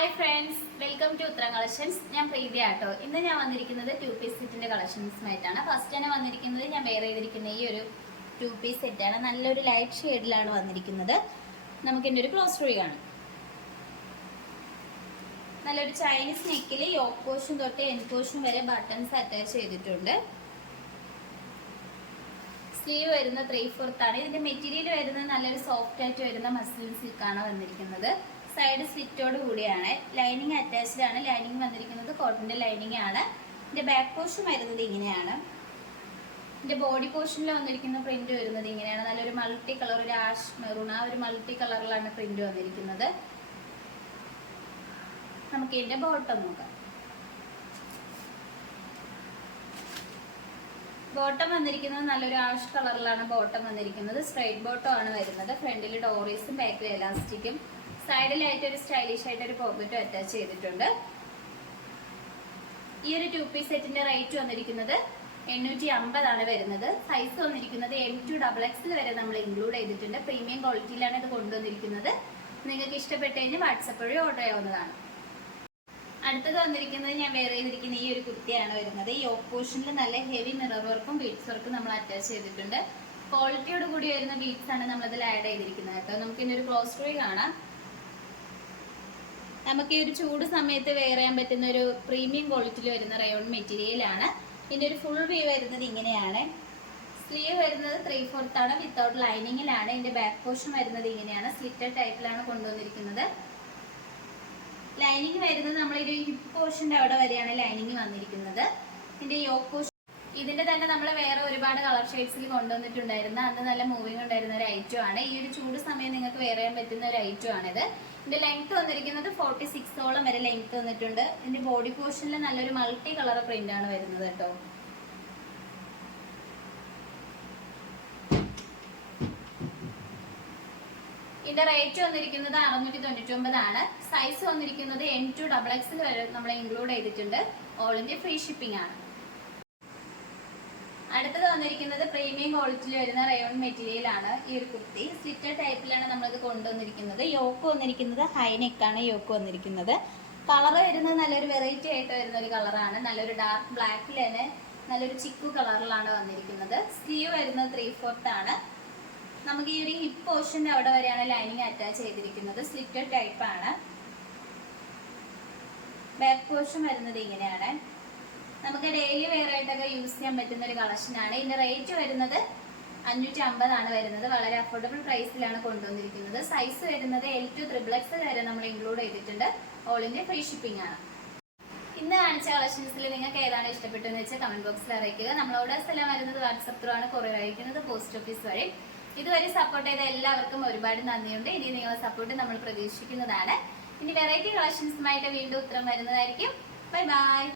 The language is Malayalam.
ഹായ് ഫ്രണ്ട്സ്, വെൽക്കം ടു ഉത്തരം കളക്ഷൻസ്. ഞാൻ പ്രീതി ആട്ടോ. ഇന്ന് ഞാൻ വന്നിരിക്കുന്നത് 2 പീസ് സെറ്റിന്റെ കളക്ഷൻസുമായിട്ടാണ്. ഫസ്റ്റ് തന്നെ വന്നിരിക്കുന്നത് ഞാൻ വെയർ ചെയ്തിരിക്കുന്ന ഈ ഒരു 2 പീസ് സെറ്റാണ്. നല്ലൊരു ലൈറ്റ് ഷെയ്ഡിലാണ് വന്നിരിക്കുന്നത്. നമുക്ക് ഇതിന്റെ ഒരു ക്ലോസ് റൂയി കാണാം. നല്ലൊരു ചൈനീസ് നെക്കിൽ യോക്ക് പോർഷൻ തൊട്ട് എൻഡ് പോർഷൻ വരെ ബട്ടൺസ് അറ്റാച്ച് ചെയ്തിട്ടുണ്ട്. സ്ലീവ് വരുന്ന 3/4 ആണ്. ഇതിന്റെ മെറ്റീരിയൽ വരുന്നത് നല്ലൊരു സോഫ്റ്റ് ആയിട്ട് വരുന്ന മസ്ലിൻ സിൽക്കാണ് വന്നിരിക്കുന്നത്. സൈഡ് സ്ലിറ്റോട് കൂടിയാണ്. ലൈനിങ് അറ്റാച്ച്ഡ് ആണ്. ലൈനിങ് വന്നിരിക്കുന്നത് കോട്ടന്റെ ലൈനിങ് ആണ്. ഇതിന്റെ ബാക്ക് പോർഷൻ വരുന്നത് ഇങ്ങനെയാണ്. ഇതിന്റെ ബോഡി പോർഷനിൽ വന്നിരിക്കുന്ന പ്രിന്റ് വരുന്നത് ഇങ്ങനെയാണ്. നല്ലൊരു മൾട്ടി കളർ, ഒരു ആഷ് മെറൂൺ, ആ ഒരു മൾട്ടി കളറിലാണ് പ്രിന്റ് വന്നിരിക്കുന്നത്. നമുക്ക് ഇതിന്റെ ബോട്ടം നോക്കാം. ബോട്ടം വന്നിരിക്കുന്നത് നല്ലൊരു ആഷ് കളറിലാണ് ബോട്ടം വന്നിരിക്കുന്നത്. സ്ട്രൈറ്റ് ബോട്ടം ആണ് വരുന്നത്. ഫ്രണ്ടിൽ ഡോറീസും ബാക്കിൽ എലാസ്റ്റിക്കും, സൈഡിലായിട്ട് ഒരു സ്റ്റൈലിഷ് ആയിട്ട് ഒരു പോക്കറ്റും അറ്റാച്ച് ചെയ്തിട്ടുണ്ട്. ഈ ഒരു 2 പീസ് സെറ്റിന്റെ റേറ്റ് വന്നിരിക്കുന്നത് 850 ആണ് വരുന്നത്. സൈസ് വന്നിരിക്കുന്നത് M2XX വരെ നമ്മൾ ഇൻക്ലൂഡ് ചെയ്തിട്ടുണ്ട്. പ്രീമിയം ക്വാളിറ്റിയിലാണ് ഇത് കൊണ്ടുവന്നിരിക്കുന്നത്. നിങ്ങൾക്ക് ഇഷ്ടപ്പെട്ട് കഴിഞ്ഞാൽ വാട്സപ്പ് വഴി ഓർഡർ ചെയ്യാവുന്നതാണ്. അടുത്തത് വന്നിരിക്കുന്നത് ഞാൻ വെയർ ചെയ്തിരിക്കുന്ന ഈ ഒരു കുർത്തിയാണ് വരുന്നത്. ഈ യോക്ക് പോർഷനിൽ നല്ല ഹെവി മിറർ വർക്കും ബീഡ്സ് വർക്കും നമ്മൾ അറ്റാച്ച് ചെയ്തിട്ടുണ്ട്. ക്വാളിറ്റിയോട് കൂടി വരുന്ന ബീഡ്സ് ആണ് നമ്മൾ ഇതിൽ ആഡ് ചെയ്തിരിക്കുന്നത് കേട്ടോ. നമുക്ക് ഇതിന്റെ ഒരു ക്ലോസ് റൂയി കാണാം. നമുക്ക് ഈ ഒരു ചൂട് സമയത്ത് വെയർ ചെയ്യാൻ പറ്റുന്ന ഒരു പ്രീമിയം ക്വാളിറ്റിയിൽ വരുന്ന റയോൺ മെറ്റീരിയൽ ആണ്. ഇതിന്റെ ഒരു ഫുൾ വ്യൂ വരുന്നത് ഇങ്ങനെയാണ്. സ്ലീവ് വരുന്നത് 3/4 ആണ്. വിത്തൗട്ട് ലൈനിങ്ങിലാണ്. ഇതിന്റെ ബാക്ക് പോർഷൻ വരുന്നത് ഇങ്ങനെയാണ്. സ്ലിറ്റഡ് ടൈപ്പിലാണ് കൊണ്ടുവന്നിരിക്കുന്നത്. ലൈനിങ് വരുന്നത് നമ്മളൊരു ഹിപ്പ് പോർഷന്റെ അവിടെ വരെയാണ് ലൈനിങ് വന്നിരിക്കുന്നത്. ഇതിന്റെ യോക്ക് പോർഷൻ ഇതിന്റെ തന്നെ നമ്മൾ വേറെ ഒരുപാട് കളർ ഷെയ്ഡ്സിൽ കൊണ്ടുവന്നിട്ടുണ്ടായിരുന്നു. അന്ന് നല്ല മൂവിങ് ഉണ്ടായിരുന്ന ഒരു ഐറ്റം ആണ്. ഈ ഒരു ചൂട് സമയം നിങ്ങൾക്ക് വെയർ ചെയ്യാൻ പറ്റുന്ന ഒരു ഐറ്റം ആണിത്. ഇതിന്റെ ലെങ്ത് വന്നിരിക്കുന്നത് 46ഓളം വരെ ലെങ്ത് വന്നിട്ടുണ്ട്. ഇതിന്റെ ബോഡി പോർഷനിൽ നല്ലൊരു മൾട്ടി കളർ പ്രിന്റ് ആണ് വരുന്നത് കേട്ടോ. ഇതിന്റെ റേറ്റ് വന്നിരിക്കുന്നത് 699 ആണ്. സൈസ് വന്നിരിക്കുന്നത് M2XX വരെ നമ്മൾ ഇൻക്ലൂഡ് ചെയ്തിട്ടുണ്ട്. ഓൾ ഇന്ത്യ ഫ്രീ ഷിപ്പിംഗ് ആണ്. അടുത്തത് വന്നിരിക്കുന്നത് പ്രീമിയം ക്വാളിറ്റിയിൽ വരുന്ന റയോൺ മെറ്റീരിയൽ ആണ്. ഈ ഒരു കുർത്തി സ്ലിറ്റഡ് ടൈപ്പിലാണ് നമ്മളിത് കൊണ്ടുവന്നിരിക്കുന്നത്. യോക്ക് വന്നിരിക്കുന്നത് ഹൈ നെക്കാണ് യോക്ക് വന്നിരിക്കുന്നത്. കളർ വരുന്നത് നല്ലൊരു വെറൈറ്റി ആയിട്ട് വരുന്ന ഒരു കളറാണ്. നല്ലൊരു ഡാർക്ക് ബ്ലാക്കിൽ തന്നെ നല്ലൊരു ചിക്കു കളറിലാണ് വന്നിരിക്കുന്നത്. സ്ലീവ് വരുന്നത് 3/4 ആണ്. നമുക്ക് ഈ ഒരു ഹിപ്പ് പോർഷന്റെ അവിടെ വരെയാണ് ലൈനിങ് അറ്റാച്ച് ചെയ്തിരിക്കുന്നത്. സ്ലിറ്റഡ് ടൈപ്പ് ആണ്. ബാക്ക് പോർഷൻ വരുന്നത് ഇങ്ങനെയാണ്. നമുക്ക് ഡെയിലി വെയർ ആയിട്ടൊക്കെ യൂസ് ചെയ്യാൻ പറ്റുന്ന ഒരു കളക്ഷൻ ആണ്. ഇതിന്റെ റേറ്റ് വരുന്നത് 550 ആണ് വരുന്നത്. വളരെ അഫോർഡബിൾ പ്രൈസിലാണ് കൊണ്ടുവന്നിരിക്കുന്നത്. സൈസ് വരുന്നത് L2XX വരെ നമ്മൾ ഇൻക്ലൂഡ് ചെയ്തിട്ടുണ്ട്. ഓൾ ഇന്ത്യ ഫ്രീ ഷിപ്പിംഗ് ആണ്. ഇന്ന് കാണിച്ച കളക്ഷൻസിൽ നിങ്ങൾക്ക് ഏതാണ് ഇഷ്ടപ്പെട്ടതെന്ന് വെച്ചാൽ കമന്റ് ബോക്സിൽ അറിയിക്കുക. നമ്മളോട് സ്ഥലം വരുന്നത് വാട്സപ്പ് ത്രൂ ആണ്, കൊറിയർ അയക്കുന്നത് പോസ്റ്റ് ഓഫീസ് വഴി. ഇതുവരെ സപ്പോർട്ട് ചെയ്ത എല്ലാവർക്കും ഒരുപാട് നന്ദിയുണ്ട്. ഇനി നിങ്ങളുടെ സപ്പോർട്ട് നമ്മൾ പ്രതീക്ഷിക്കുന്നതാണ്. ഇനി വെറൈറ്റി കളക്ഷൻസുമായിട്ട് വീണ്ടും ഉത്തരം വരുന്നതായിരിക്കും. Bye bye.